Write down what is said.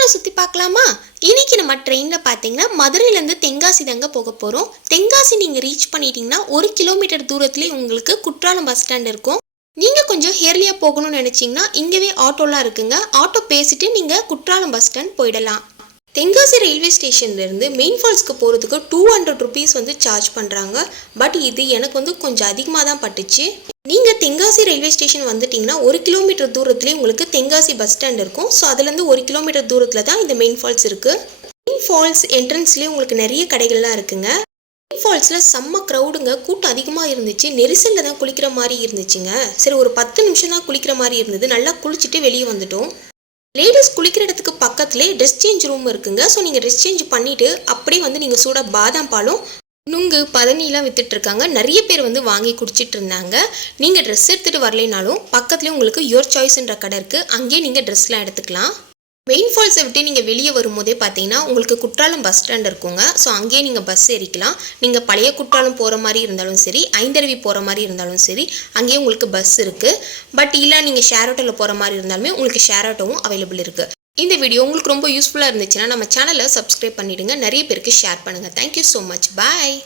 குற்றாலம் சுற்றி பார்க்கலாமா? இன்னைக்கு நம்ம ட்ரெயினில் பார்த்தீங்கன்னா மதுரையிலேருந்து தென்காசி தாங்க போக போகிறோம். தென்காசி நீங்கள் ரீச் பண்ணிட்டீங்கன்னா 1 கிலோமீட்டர் தூரத்துலேயே உங்களுக்கு குற்றாலம் பஸ் ஸ்டாண்ட் இருக்கும். நீங்கள் கொஞ்சம் ஹேர்லியாக போகணும்னு நினச்சிங்கன்னா இங்கேவே ஆட்டோலாம் இருக்குங்க. ஆட்டோ பேசிட்டு நீங்கள் குற்றாலம் பஸ் ஸ்டாண்ட் போயிடலாம். தென்காசி ரயில்வே ஸ்டேஷன்லேருந்து மெயின் ஃபால்ஸ்க்கு போகிறதுக்கு 200 ருபீஸ் வந்து சார்ஜ் பண்ணுறாங்க. பட் இது எனக்கு வந்து கொஞ்சம் அதிகமாக தான் பட்டுச்சு. நீங்கள் தென்காசி ரயில்வே ஸ்டேஷன் வந்துட்டிங்கன்னா 1 கிலோமீட்டர் தூரத்துலேயே உங்களுக்கு தென்காசி பஸ் ஸ்டாண்ட் இருக்கும். ஸோ அதுலேருந்து 1 கிலோமீட்டர் தூரத்தில் தான் இந்த மெயின் ஃபால்ஸ் இருக்குது. மெயின் ஃபால்ஸ் என்ட்ரன்ஸ்லேயே உங்களுக்கு நிறைய கடைகள்லாம் இருக்குங்க. மெயின் ஃபால்ஸில் செம்ம க்ரௌடுங்க, கூட்டம் அதிகமாக இருந்துச்சு. நெரிசலில் தான் குளிக்கிற மாதிரி இருந்துச்சுங்க. சரி, ஒரு 10 நிமிஷம் தான் குளிக்கிற மாதிரி இருந்தது. நல்லா குளிச்சுட்டு வெளியே வந்துட்டோம். லேடிஸ் குளிக்கிற இடத்துக்கு பக்கத்துலேயே ட்ரெஸ் சேஞ்ச் ரூம் இருக்குங்க. ஸோ நீங்கள் ட்ரெஸ் சேஞ்ச் பண்ணிவிட்டு அப்படியே வந்து நீங்கள் சூடாக பாதாம் பாலும் நுங்கு பதனிலாம் விற்றுட்ருக்காங்க. நிறைய பேர் வந்து வாங்கி குடிச்சிட்டு இருந்தாங்க. நீங்கள் ட்ரெஸ் எடுத்துகிட்டு வரலைனாலும் பக்கத்துலேயே உங்களுக்கு யுவர் சாய்ஸ்ன்ற கடை இருக்குது. அங்கேயே நீங்கள் ட்ரெஸ்லாம் எடுத்துக்கலாம். மெயின் ஃபால்ஸை விட்டு நீங்கள் வெளியே வரும்போதே பார்த்தீங்கன்னா உங்களுக்கு குற்றாலம் பஸ் ஸ்டாண்ட் இருக்குங்க. ஸோ அங்கேயே நீங்கள் பஸ் ஏறிக்கலாம். நீங்கள் பழைய குற்றாலம் போகிற மாதிரி இருந்தாலும் சரி, ஐந்தருவி போகிற மாதிரி இருந்தாலும் சரி, அங்கேயே உங்களுக்கு பஸ் இருக்குது. பட் இல்லை நீங்கள் ஷேர் ஆட்டோவில் போகிற மாதிரி இருந்தாலுமே உங்களுக்கு ஷேர் ஆட்டோவும் அவைலபிள் இருக்குது. இந்த வீடியோ உங்களுக்கு ரொம்ப யூஸ்ஃபுல்லாக இருந்துச்சுன்னா நம்ம சேனலை சப்ஸ்கிரைப் பண்ணிவிடுங்க. நிறைய பேருக்கு ஷேர் பண்ணுங்கள். Thank you so much. பாய்.